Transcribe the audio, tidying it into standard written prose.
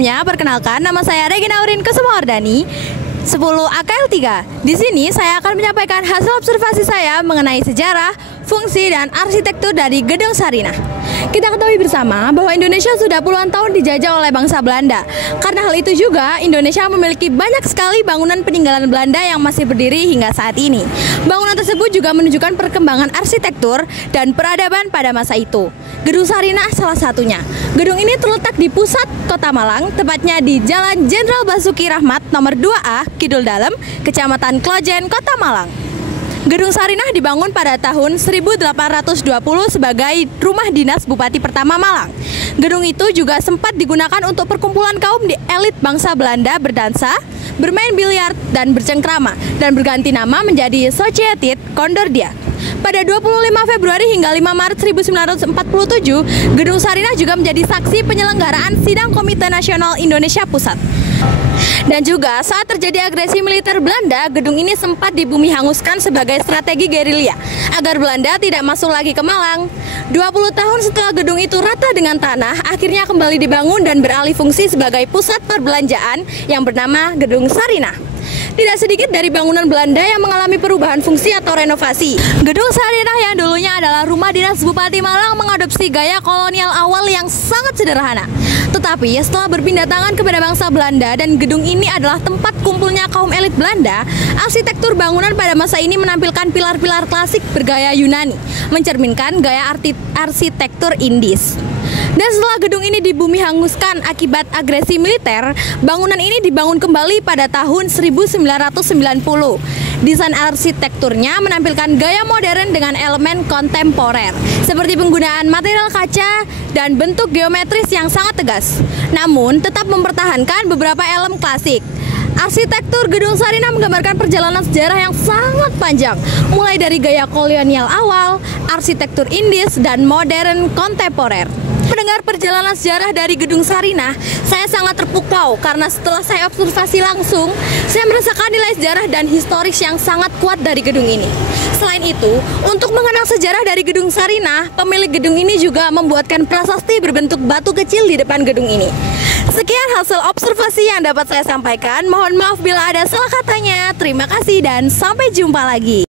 Sebelumnya, perkenalkan nama saya Regina Aurin Kusumawardani, 10 AKL 3. Di sini saya akan menyampaikan hasil observasi saya mengenai sejarah, fungsi, dan arsitektur dari Gedung Sarinah. Kita ketahui bersama bahwa Indonesia sudah puluhan tahun dijajah oleh bangsa Belanda. Karena hal itu juga, Indonesia memiliki banyak sekali bangunan peninggalan Belanda yang masih berdiri hingga saat ini. Bangunan tersebut juga menunjukkan perkembangan arsitektur dan peradaban pada masa itu. Gedung Sarinah salah satunya. Gedung ini terletak di pusat Kota Malang, tepatnya di Jalan Jenderal Basuki Rahmat nomor 2A, Kidul Dalem, Kecamatan Klojen, Kota Malang. Gedung Sarinah dibangun pada tahun 1820 sebagai rumah dinas Bupati pertama Malang. Gedung itu juga sempat digunakan untuk perkumpulan kaum di elit bangsa Belanda berdansa, bermain biliar, dan bercengkrama, dan berganti nama menjadi Sociëteit Condordia. Pada 25 Februari hingga 5 Maret 1947, Gedung Sarinah juga menjadi saksi penyelenggaraan sidang Komite Nasional Indonesia Pusat. Dan juga saat terjadi agresi militer Belanda, gedung ini sempat dibumi hanguskan sebagai strategi gerilya agar Belanda tidak masuk lagi ke Malang. 20 tahun setelah gedung itu rata dengan tanah, akhirnya kembali dibangun dan beralih fungsi sebagai pusat perbelanjaan yang bernama Gedung Sarinah. Tidak sedikit dari bangunan Belanda yang mengalami perubahan fungsi atau renovasi. Gedung Sarinah yang dulunya adalah rumah dinas Bupati Malang mengadopsi gaya kolonial awal yang sangat sederhana. Tetapi setelah berpindah tangan kepada bangsa Belanda dan gedung ini adalah tempat kumpulnya kaum elit Belanda, arsitektur bangunan pada masa ini menampilkan pilar-pilar klasik bergaya Yunani, mencerminkan gaya arsitektur Indis. Dan setelah gedung ini dibumi hanguskan akibat agresi militer, bangunan ini dibangun kembali pada tahun 1990. Desain arsitekturnya menampilkan gaya modern dengan elemen kontemporer, seperti penggunaan material kaca dan bentuk geometris yang sangat tegas, namun tetap mempertahankan beberapa elemen klasik. Arsitektur Gedung Sarinah menggambarkan perjalanan sejarah yang sangat panjang, mulai dari gaya kolonial awal, arsitektur Indis, dan modern kontemporer. Mendengar perjalanan sejarah dari Gedung Sarinah, saya sangat terpukau karena setelah saya observasi langsung, saya merasakan nilai sejarah dan historis yang sangat kuat dari gedung ini. Selain itu, untuk mengenal sejarah dari Gedung Sarinah, pemilik gedung ini juga membuatkan prasasti berbentuk batu kecil di depan gedung ini. Sekian hasil observasi yang dapat saya sampaikan. Mohon maaf bila ada salah katanya. Terima kasih dan sampai jumpa lagi.